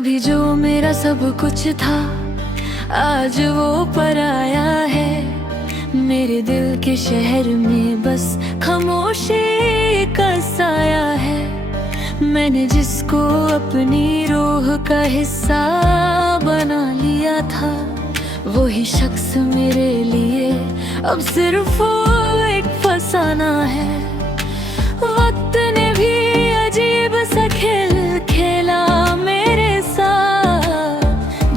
कभी जो मेरा सब कुछ था आज वो पराया है। मेरे दिल के शहर में बस खामोशी का साया है। मैंने जिसको अपनी रूह का हिस्सा बना लिया था वही शख्स मेरे लिए अब सिर्फ वो एक फसाना है। वक्त ने भी अजीब सा खेल खेला मेरे साथ,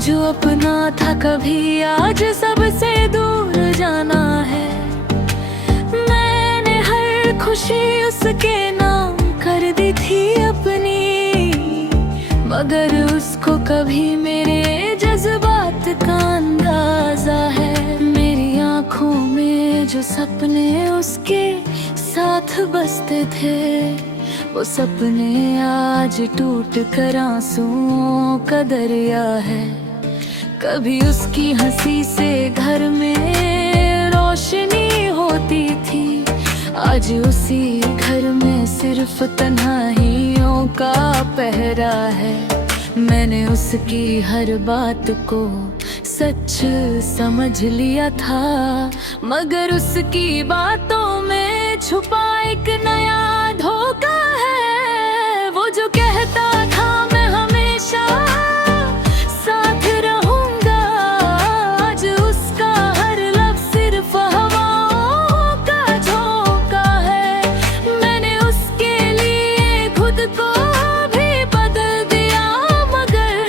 जो अपना था कभी आज सबसे दूर जाना है। मैंने हर खुशी उसके नाम कर दी थी अपनी, मगर उसको कभी मेरे जज्बात का अंदाजा है। मेरी आँखों में जो सपने उसके साथ बसते थे वो सपने आज टूट कर आंसुओं का दरिया है। कभी उसकी हंसी से घर में रोशनी होती थी, आज उसी घर में सिर्फ तन्हाइयों का पहरा है। मैंने उसकी हर बात को सच समझ लिया था, मगर उसकी बातों में छुपा एक नया धोखा है। वो जो कहता था मैं हमेशा साथ रहूंगा, आज उसका हर लफ्ज़ सिर्फ हवाओं का झोंका है। मैंने उसके लिए खुद को भी बदल दिया, मगर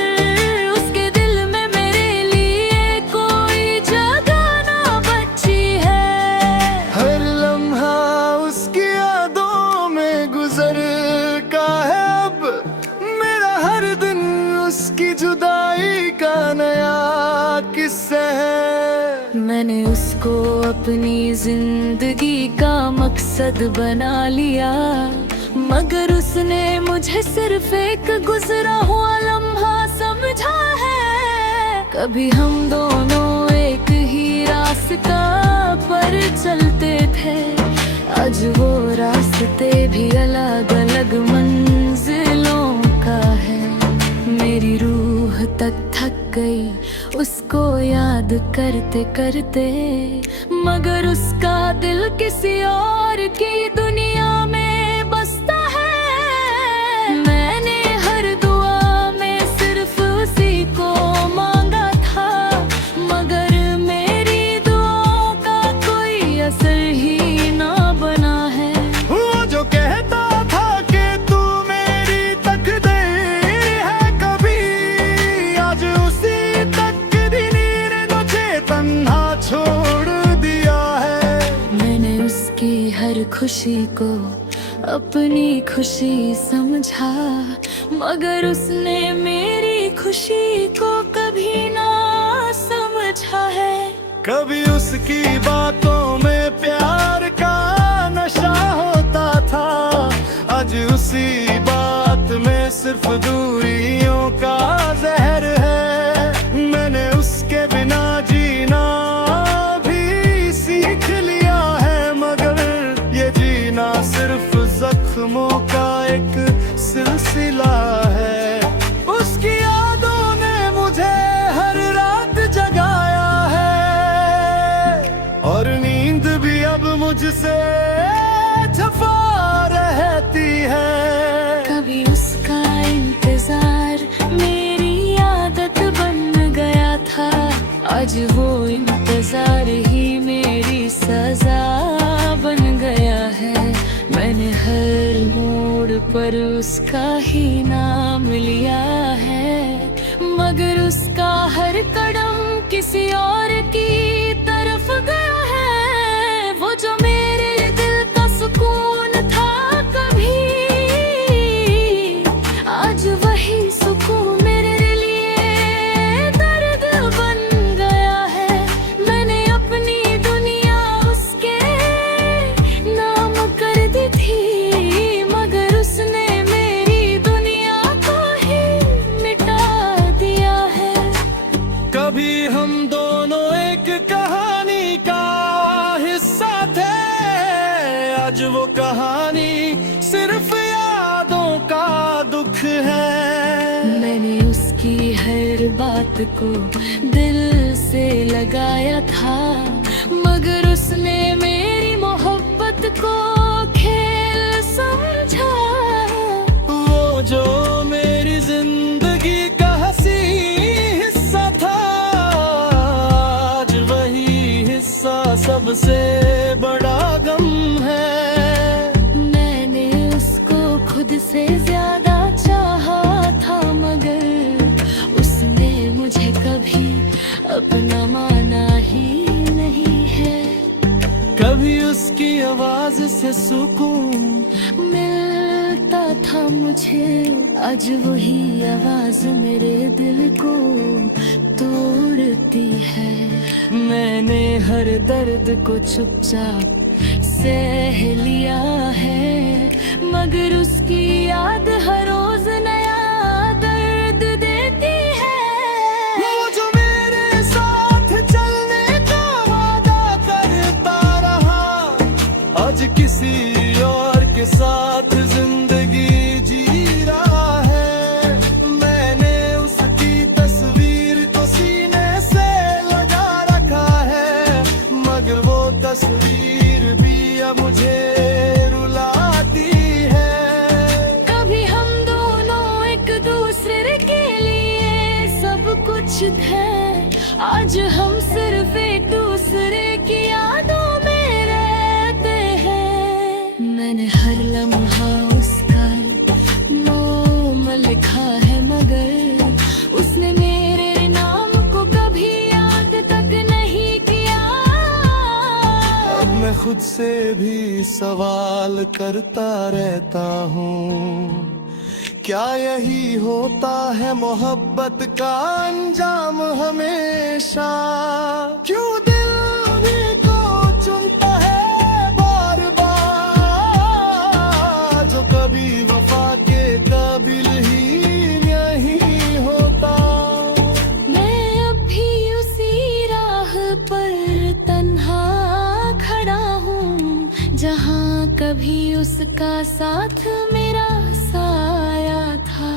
उसके दिल में मेरे लिए कोई जगह ना बची है। हर लम्हा उसकी यादों में गुजर का है अब, मेरा हर दिन उसकी जुदाई का नया किस्सा है। मैंने उसको अपनी जिंदगी का मकसद बना लिया, मगर उसने मुझे सिर्फ एक गुजरा हुआ लम्हा समझा है। कभी हम दोनों एक ही रास्ता पर चलते थे, आज वो रास्ते भी अलग अलग मंजिलों का है। मेरी रूह तक थक गई उसको याद करते करते, मगर उसका दिल किसी और की दुनिया में बसता है। मैंने हर दुआ में सिर्फ उसी को मांगा था, मगर मेरी दुआओं का कोई असर ही ना बना है। वो जो कहता था कि तू मेरी तकदीर है कभी, आज उसी तकदीर ने मुझे तन्हा छोड़ दिया है। मैंने उसकी हर खुशी को अपनी खुशी समझा, मगर उसने मेरी खुशी को कभी ना समझा है। कभी उसकी बातों में प्यार का नशा होता था, आज उसी बात में सिर्फ दूरियों का जहर है। मैंने उसके बिना जीना भी सीख लिया है, मगर ये जीना सिर्फ जख्मों का एक सिलसिला है। उसकी यादों ने मुझे हर रात जगाया है, और नींद भी अब मुझसे छुपा रहती है। कभी उसका इंतजार मेरी आदत बन गया था, आज वो इंतजार ही मेरी सजा बन गया है। मैंने हर मोड़ पर उसका ही नाम लिया है, मगर उसका हर कदम किसी और की तरफ गया है। वो जो मेरे दिल का सुकून था कभी, आज वही सुकून मेरे लिए दर्द बन गया है। मैंने अपनी दुनिया उसके नाम कर दी थी, मगर उसने मेरी दुनिया को ही मिटा दिया है। कभी हम दोनों एक कहानी का हिस्सा थे, आज वो कहानी सिर्फ यादों का दुख है। मैंने उसकी बात को दिल से लगाया था, मगर उसने मेरी मोहब्बत को खेल समझा। वो जो मेरी जिंदगी का हंसी हिस्सा था, आज वही हिस्सा सबसे बड़ा गम है। मैंने उसको खुद से ज्यादा चाहा था, मगर उसने मुझे कभी अपना माना ही नहीं है। कभी उसकी आवाज से सुकून मिलता था मुझे, आज वही आवाज मेरे दिल को तोड़ती है। मैंने हर दर्द को चुपचाप सह लिया है, मगर उसकी याद हर रोज नया दर्द देती है। वो जो मेरे साथ चलने का वादा करता रहा, आज किसी और के साथ जिंदगी जी रहा है। मैंने उसकी तस्वीर को सीने से लगा रखा है, मगर वो तस्वीर भी अब मुझे रुलाती है। कभी हम दोनों एक दूसरे के लिए सब कुछ थे, आज हम सिर्फ एक दूसरे की यादों में रहते हैं। मैंने हर लम्हा उसका नाम लिखा है, मगर उसने मेरे नाम को कभी याद तक नहीं किया। अब मैं खुद से भी सवाल करता रहता हूँ, क्या यही होता है मोहब्बत का अंजाम हमेशा? क्यों दिल उन्हीं को चुनता है बार बार, जो कभी वफा के काबिल ही नहीं होता। मैं अब भी उसी राह पर तन्हा खड़ा हूँ, जहाँ कभी उसका साथ मेरा साया था,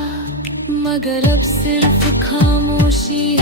मगर अब सिर्फ खामोशी